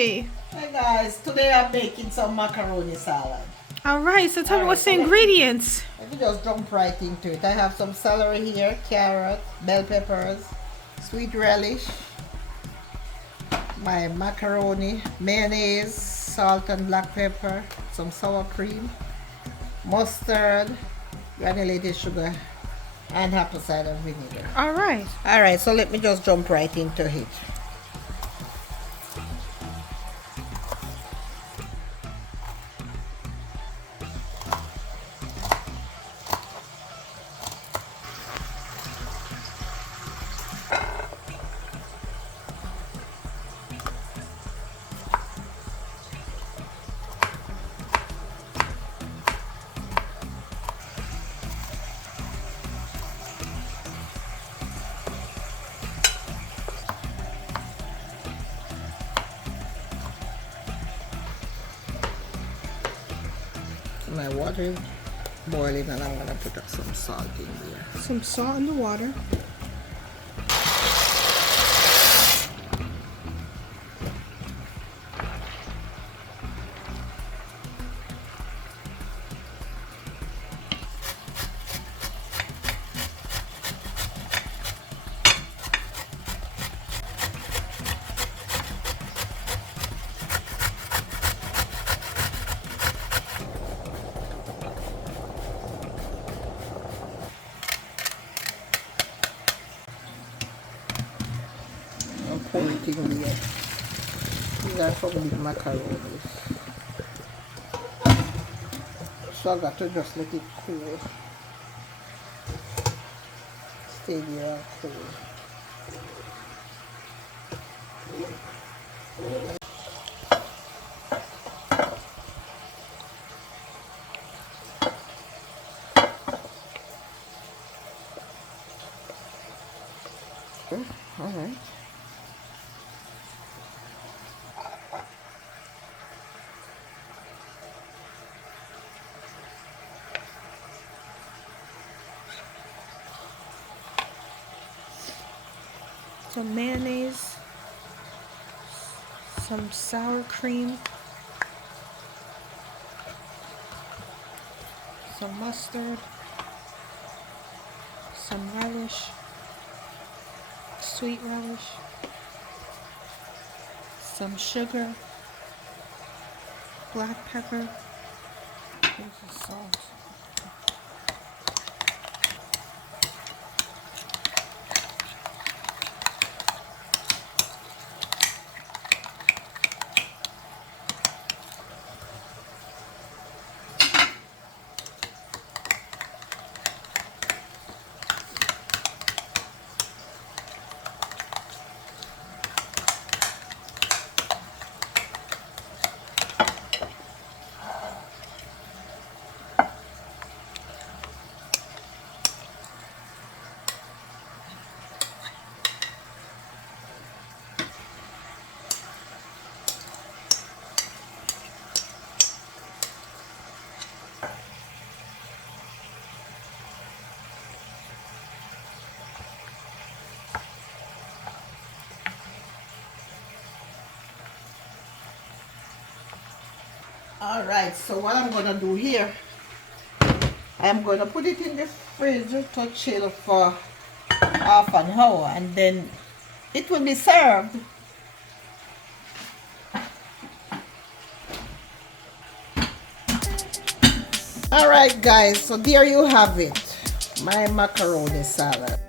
Hey. Hey guys, today I'm making some macaroni salad. Alright, so tell me what's the ingredients. Let me just jump right into it. I have some celery here, carrot, bell peppers, sweet relish, my macaroni, mayonnaise, salt and black pepper, some sour cream, mustard, granulated sugar, and apple cider vinegar. Alright, so let me just jump right into it. My water is boiling and I'm gonna put up some salt in there. Some salt in the water. Pour it in here. These are from the macaronis. So I got to just let it cool. Stay there and cool. Okay, all right. Some mayonnaise. Some sour cream. Some mustard. Some relish. Sweet relish. Some sugar. Black pepper. Here's the salt. Alright, so what I'm gonna do here, I'm gonna put it in the fridge to chill for half an hour and then it will be served. Alright guys, so there you have it, my macaroni salad.